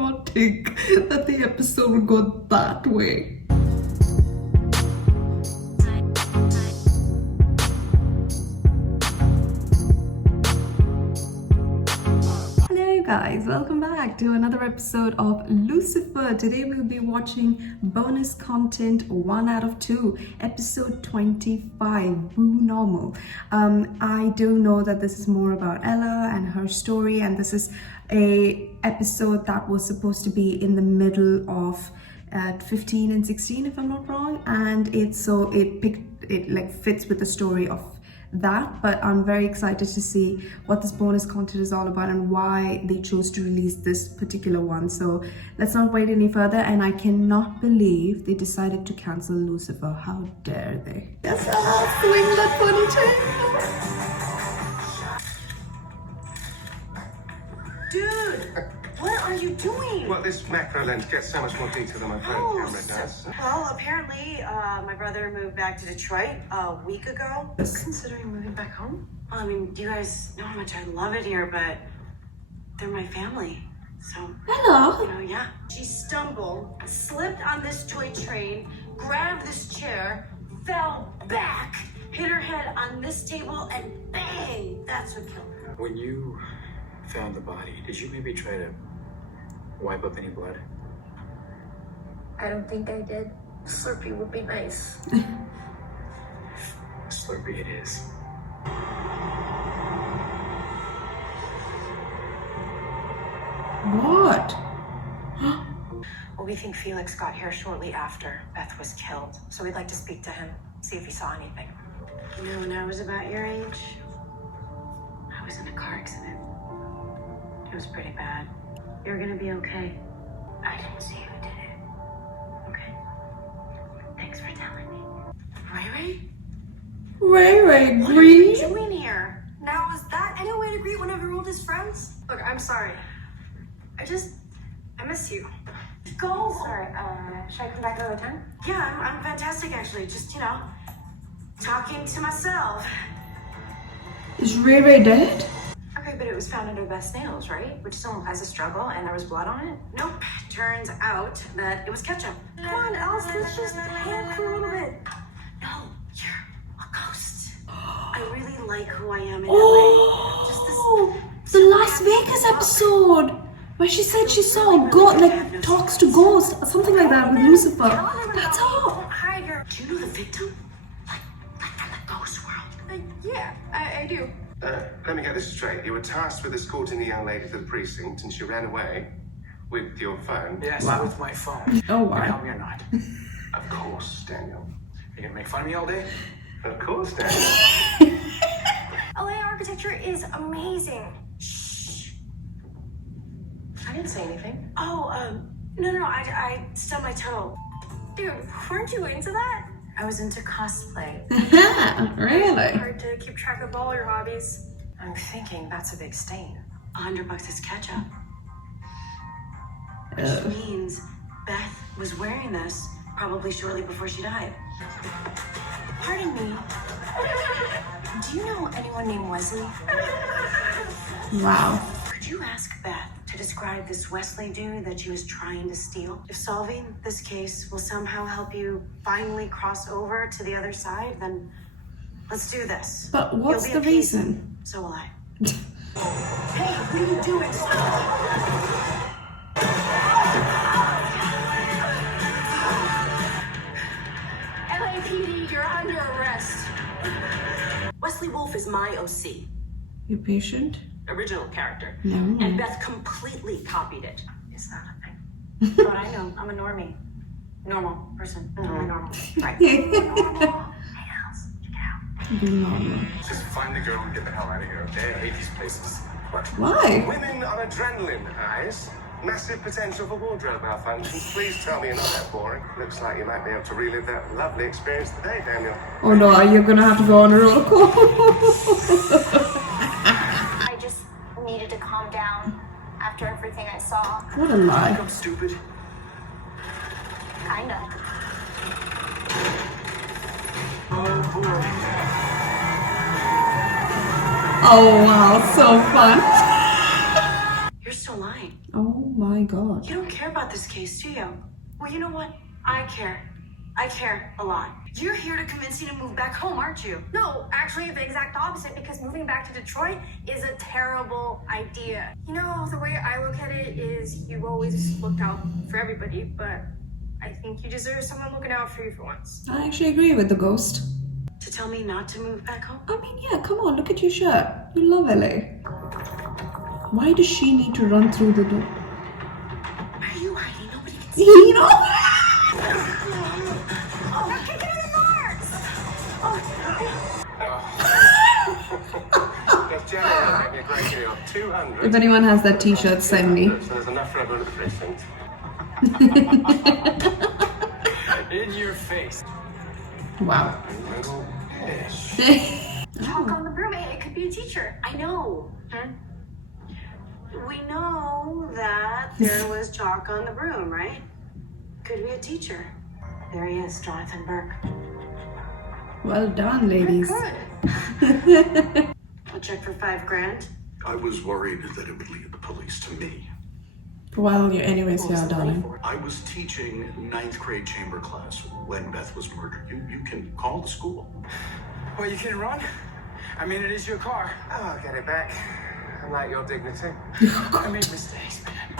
not think that the episode would go that way. Guys, welcome back to another episode of Lucifer. Today we'll be watching bonus content 1 out of 2, episode 25, Boo Normal. I do know that this is more about Ella and her story, and this is a episode that was supposed to be in the middle of 15 and 16, if I'm not wrong, and it fits with the story of that. But I'm very excited to see what this bonus content is all about and why they chose to release this particular one. So let's not wait any further, and I cannot believe they decided to cancel Lucifer. How dare they? Yes, I'll swing that ponytail. Dude, what are you doing? Well, this macro lens gets so much more detail than my phone camera does. Well, apparently, my brother moved back to Detroit a week ago. Considering moving back home? Well, I mean, do you guys know how much I love it here, but they're my family. So, Hello. Yeah. She stumbled, slipped on this toy train, grabbed this chair, fell back, hit her head on this table, and bang! That's what killed her. When you found the body, did you maybe try to wipe up any blood? I don't think I did. Slurpee would be nice. Slurpee it is. What? Well, we think Felix got here shortly after Beth was killed, so we'd like to speak to him, see if he saw anything. You know, when I was about your age, I was in a car accident. It was pretty bad. You're gonna be okay. I didn't see who did it. Okay. Thanks for telling me. Ray? Ray What are you Green? doing here? Now, is that any way to greet one of your oldest friends? Look, I'm sorry. I miss you. Go. Sorry, should I come back another time? Yeah, I'm fantastic actually. Just, talking to myself. Is Ray dead? Okay, but it was found under Beth's nails, right? Which still implies a struggle, and there was blood on it? Nope. Turns out that it was ketchup. Come on, Alice, let's just hang for a little bit. No, you're a ghost. I really like who I am in Oh, LA. Just the Las Vegas episode where she said she saw a ghost, like talks to ghosts, something like that with Lucifer. That's all. Hide your. Do you know the victim? Like from the ghost world. Yeah, I do. Let me get this straight. You were tasked with escorting the young lady to the precinct, and she ran away with your phone. Yes, Wow. with my phone. Oh, Can you wow. help me or not? Of course, Daniel. You gonna make fun of me all day? Of course, Daniel. LA architecture is amazing. I didn't say anything. Oh, no, I stubbed my toe. Dude, weren't you into that? I was into cosplay. Really? Hard to keep track of all your hobbies. I'm thinking that's a big stain. $100 is ketchup. Which means Beth was wearing this probably shortly before she died. Pardon me. Do you know anyone named Wesley? Wow. Could you ask Beth to describe this Wesley dude that she was trying to steal? If solving this case will somehow help you finally cross over to the other side, then let's do this. But what's You'll be the at peace, reason? So will I. Hey, what are you doing? LAPD, you're under arrest. Wesley Wolf is my OC. You patient? Original character. No. And Beth completely copied it. It's not a thing. But I know, I'm a normie. Normal person. Totally normal. Right. Normal. Hey, Alice, check it out. Normal. Just find the girl and get the hell out of here, okay? I hate these places. What? Why? Women on adrenaline highs. Massive potential for wardrobe malfunctions. Please tell me you're not that boring. Looks like you might be able to relive that lovely experience today, Daniel. Oh no, you're gonna have to go on a roller coaster. I just needed to calm down after everything I saw. What a lie. I'm stupid. Kinda. Oh boy. Oh wow, so fun. You're still alive. lying. Oh my god. You don't care about this case, do you? Well, you know what? I care. I care a lot. You're here to convince me to move back home, aren't you? No, actually the exact opposite, because moving back to Detroit is a terrible idea. You know, the way I look at it is you always looked out for everybody, but I think you deserve someone looking out for you for once. I actually agree with the ghost. To tell me not to move back home? I mean, yeah, come on, look at your shirt. You love LA. Why does she need to run through the door? Why are you hiding? Nobody can see. You know? Yes, generally, make me a great deal. 200. If anyone has that t-shirt, send me. So there's enough for everyone at the precinct. In your face. Wow. Little ish. Chalk on the broom, it could be a teacher. I know. We know that there was chalk on the broom, right? Could be a teacher. There he is, Jonathan Burke. Well done, ladies. Good. I'll check for $5,000. I was worried that it would lead the police to me. Well, you're anyways here, darling. I was teaching 9th grade chamber class when Beth was murdered. You can call the school. Well, you can run. I mean, it is your car. Oh, I'll get it back. I like your dignity. I made mistakes, man.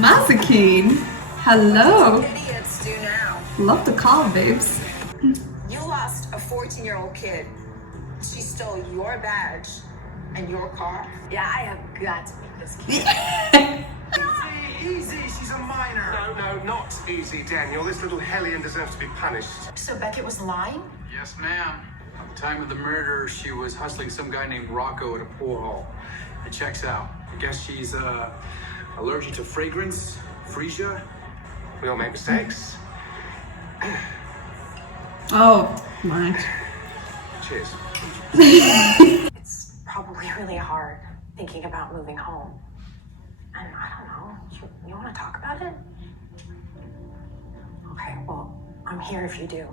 Mazakine. Hello. Idiots do now. Love the call, babes. You lost a 14-year-old kid. She stole your badge and your car. Yeah, I have got to meet this kid. Easy, she's a minor. No, not easy, Daniel. This little hellion deserves to be punished. So Beckett was lying? Yes, ma'am. At the time of the murder, she was hustling some guy named Rocco at a pool hall. It checks out. I guess she's allergic to fragrance, freesia. We all make mistakes. Oh, my. Cheers. It's probably really hard thinking about moving home. And I don't know, you want to talk about it? Okay, well, I'm here if you do.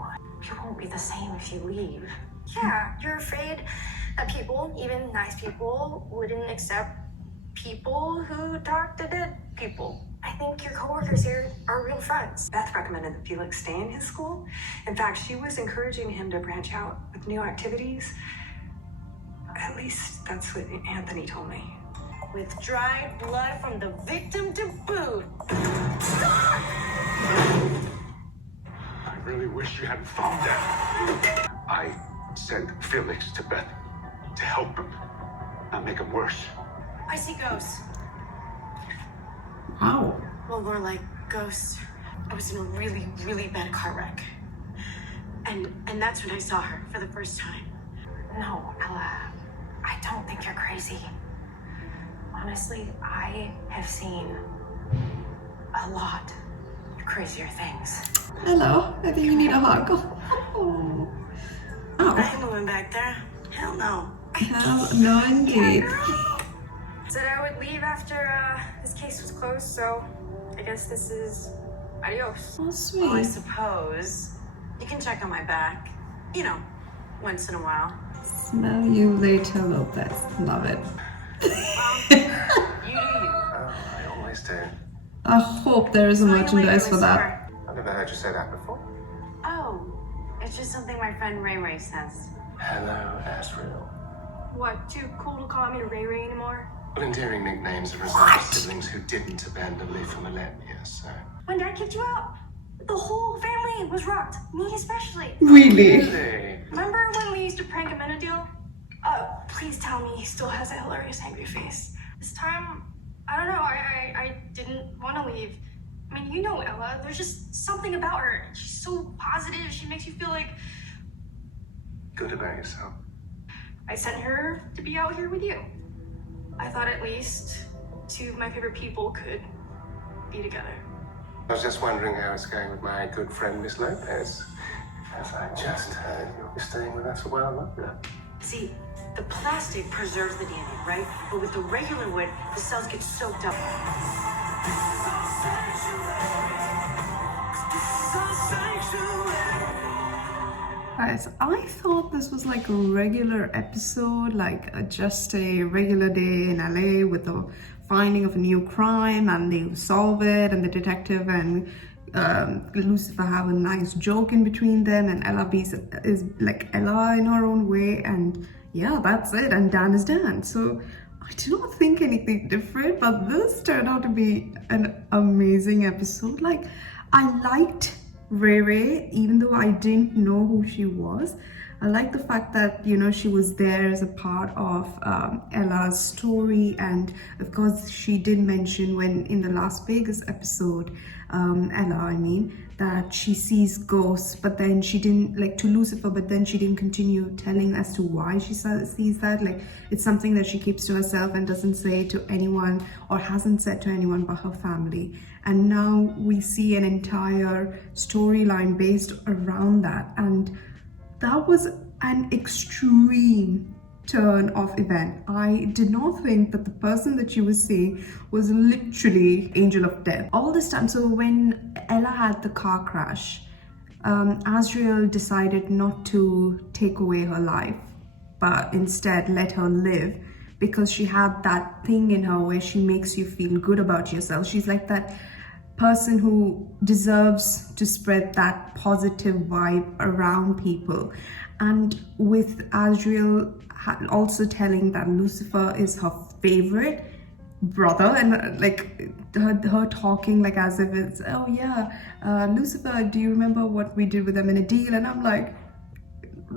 You won't be the same if you leave. Yeah, you're afraid that people, even nice people, wouldn't accept people who talk to dead people. I think your coworkers here are real friends. Beth recommended that Felix stay in his school. In fact, she was encouraging him to branch out with new activities. At least that's what Anthony told me. With dried blood from the victim to boot. I really wish you hadn't found that. I sent Felix to Beth to help him, not make him worse. I see ghosts. Wow. Well, more like ghosts. I was in a really, really bad car wreck. And that's when I saw her for the first time. No, Ella, I don't think you're crazy. Honestly, I have seen a lot crazier things. Hello. I think you need a hug. Oh. I Oh. ain't moving back there. Hell no. Hell no, indeed. Said I would leave after this case was closed, so I guess this is adios. Oh, Well, I sweet. suppose you can check on my back. You know, once in a while. Smell you later, Lopez. Love it. You do you. Oh, I always do. I hope there is a Saw you merchandise later, for that. I've never heard you say that before. Oh, it's just something my friend Ray Ray says. Hello, Asriel. What, too cool to call me Ray Ray anymore? Well, endearing nicknames are reserved for siblings who didn't abandon me for millennia, so... When Dad kicked you out, the whole family was rocked, me especially. Really? Really? Remember when we used to prank Amenadiel? Please tell me he still has a hilarious angry face. This time, I don't know, I didn't want to leave. I mean, you know Ella, there's just something about her. She's so positive, she makes you feel like Good about yourself. I sent her to be out here with you. I thought at least two of my favorite people could be together. I was just wondering how it's going with my good friend, Miss Lopez. As I just heard, you'll be staying with us a while longer. See, the plastic preserves the DNA, right? But with the regular wood, the cells get soaked up. Guys, I thought this was like a regular episode, like just a regular day in LA with a finding of a new crime, and they solve it, and the detective and Lucifer have a nice joke in between them, and Ella is like Ella in her own way, and yeah, that's it. And Dan is Dan. So I did not think anything different, but this turned out to be an amazing episode. Like, I liked Ray Ray, even though I didn't know who she was. I like the fact that, you know, she was there as a part of Ella's story. And of course, she did mention when in the Las Vegas episode, Ella, I mean, that she sees ghosts, but then she didn't, like, to Lucifer, but then she didn't continue telling as to why she sees that. Like, it's something that she keeps to herself and doesn't say to anyone, or hasn't said to anyone but her family. And now we see an entire storyline based around that. And that was an extreme turn of event. I did not think that the person that you were seeing was literally angel of death all this time. So when Ella had the car crash, Azrael decided not to take away her life, but instead let her live, because she had that thing in her where she makes you feel good about yourself. She's like that person who deserves to spread that positive vibe around people. And with Azrael also telling that Lucifer is her favorite brother, and like her talking like as if it's, oh yeah, Lucifer, do you remember what we did with them in a deal? And I'm like,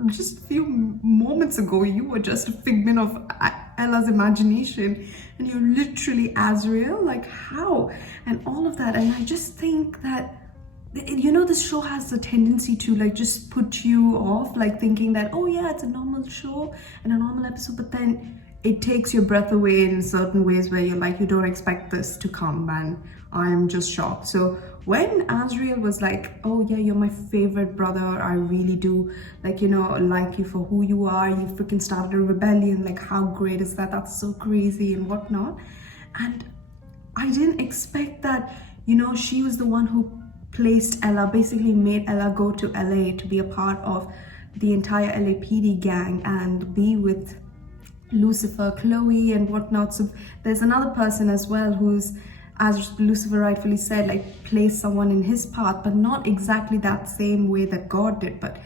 just a few moments ago you were just a figment of Ella's imagination, and you're literally Azrael. Like, how? And all of that. And I just think that, you know, this show has a tendency to like just put you off, like thinking that, oh yeah, it's a normal show and a normal episode, but then it takes your breath away in certain ways where you're like, you don't expect this to come, and I'm just shocked. So when Azrael was like, oh yeah, you're my favorite brother, I really do, like, you know, like you for who you are, you freaking started a rebellion, like how great is that? That's so crazy and whatnot. And I didn't expect that, you know, she was the one who placed Ella, basically made Ella go to LA to be a part of the entire LAPD gang and be with Lucifer, Chloe and whatnot. So there's another person as well who's, as Lucifer rightfully said, like placed someone in his path, but not exactly that same way that God did, but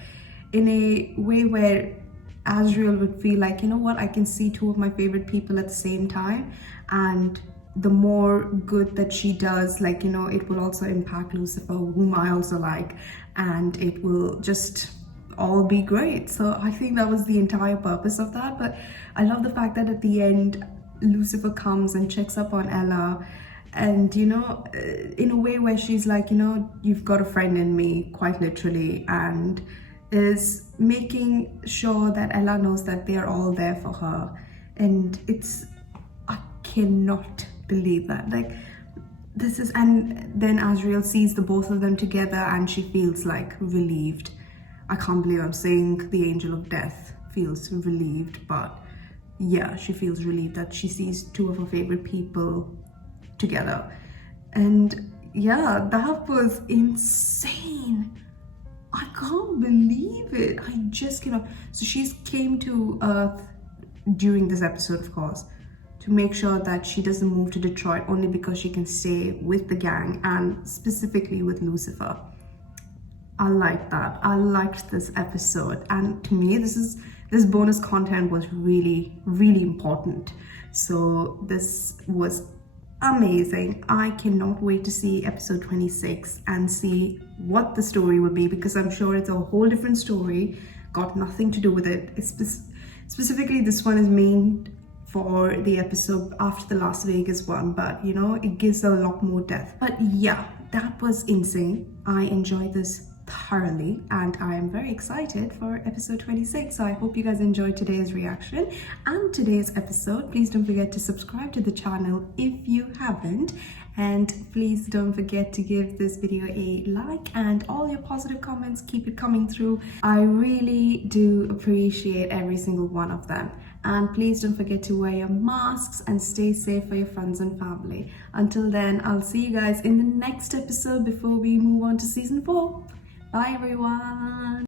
in a way where Azrael would feel like, you know what, I can see two of my favorite people at the same time, and the more good that she does, like, you know, it will also impact Lucifer, whom I also like, and it will just all be great. So I think that was the entire purpose of that. But I love the fact that at the end, Lucifer comes and checks up on Ella, and, you know, in a way where she's like, you know, you've got a friend in me, quite literally, and is making sure that Ella knows that they're all there for her. And it's, I cannot believe that, like, this is, and then Azrael sees the both of them together and she feels like relieved. I can't believe I'm saying the angel of death feels relieved, but yeah, she feels relieved that she sees two of her favorite people together. And yeah, that was insane. I can't believe it. I just cannot. So she's came to Earth during this episode, of course, to make sure that she doesn't move to Detroit, only because she can stay with the gang and specifically with Lucifer. I like that. I liked this episode, and to me this bonus content was really, really important. So this was amazing. I cannot wait to see episode 26 and see what the story would be, because I'm sure it's a whole different story, got nothing to do with it. It's specifically this one is made for the episode after the Las Vegas one, but you know, it gives a lot more depth. But yeah, that was insane. I enjoyed this thoroughly, and I am very excited for episode 26. So I hope you guys enjoyed today's reaction and today's episode. Please don't forget to subscribe to the channel if you haven't, and please don't forget to give this video a like, and all your positive comments, keep it coming through. I really do appreciate every single one of them. And please don't forget to wear your masks and stay safe for your friends and family. Until then, I'll see you guys in the next episode before we move on to season 4. Bye everyone.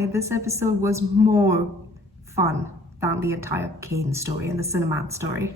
lie, this episode was more fun than the entire Kane story and the Cinemax story.